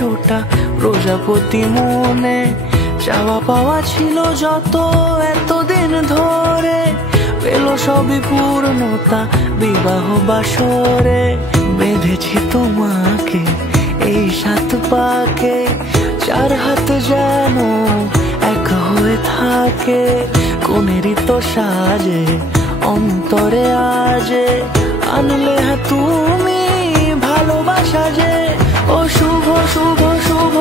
100টা প্রজাপতি মনে, চাওয়া পাওয়া ছিল যত এতদিন ধরে, পেল সবই পূর্ণতা বিবাহ বাসরে। বেঁধেছি তোমাকে এই 7 পাকে, 4 হাত যেন এক হয়ে থাকে। কোনেরই তো সাজে অন্তরে আজে, আনলে তুমি ভালোবাসা যে। ও শুভ শুভ শুভ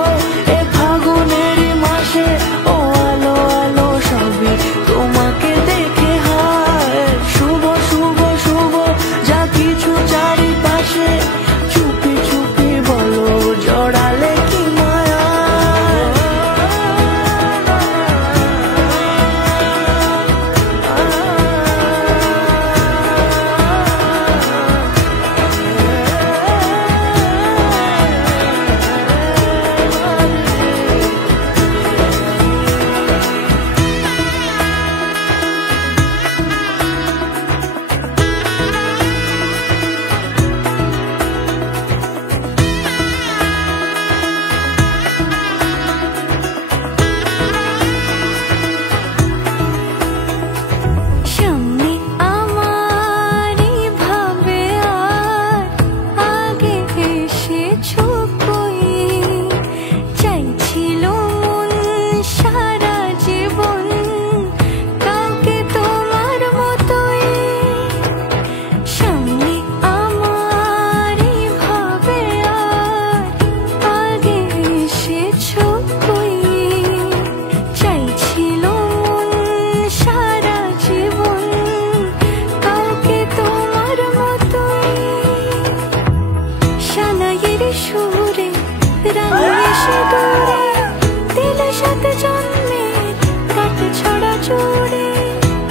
এ ফাগুনেরই মাসে, ও আলো আলো সবই তোমাকে দেখে হায়। শুভ শুভ শুভ যা কিছু চারিপাশে, চুপি চুপি বলো জড়ালে কি মায়া।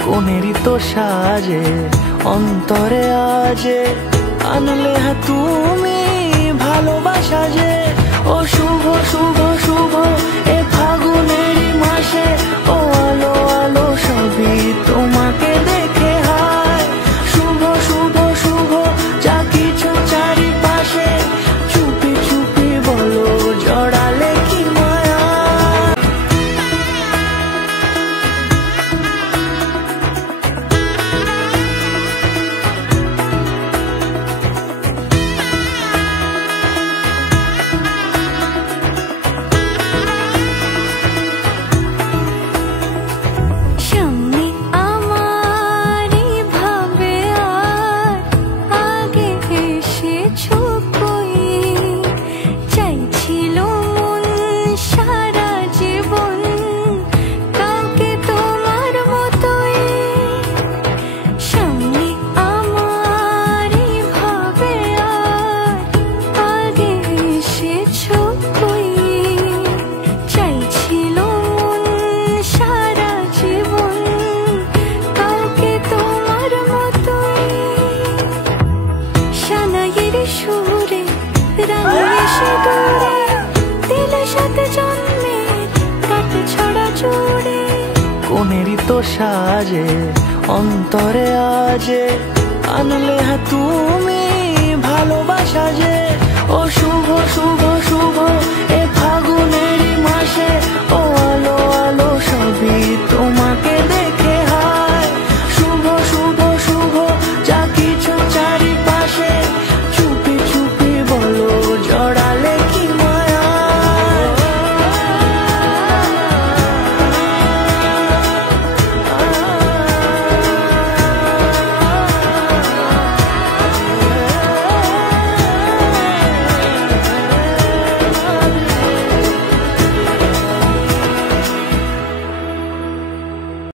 কোনেরই তো সাজে অন্তরে আজে, আনলে তুমি ভালোবাসা যে। ও শুভ শুভ শুভ এ ফাগুনেরই মাসে, ও আলো আলো সবই তোমাকে দেখে হায়। শুভ শুভ শুভ যা কিছু চারিপাশে, চুপি চুপি বলো জড়ালে কি মায়া। কোনেরই তো সাজে অন্তরে আজে, আনলে তুমি ভালোবাসা যে। ও শুভ শুভ শুভ এ ফাগুনেরই মাসে,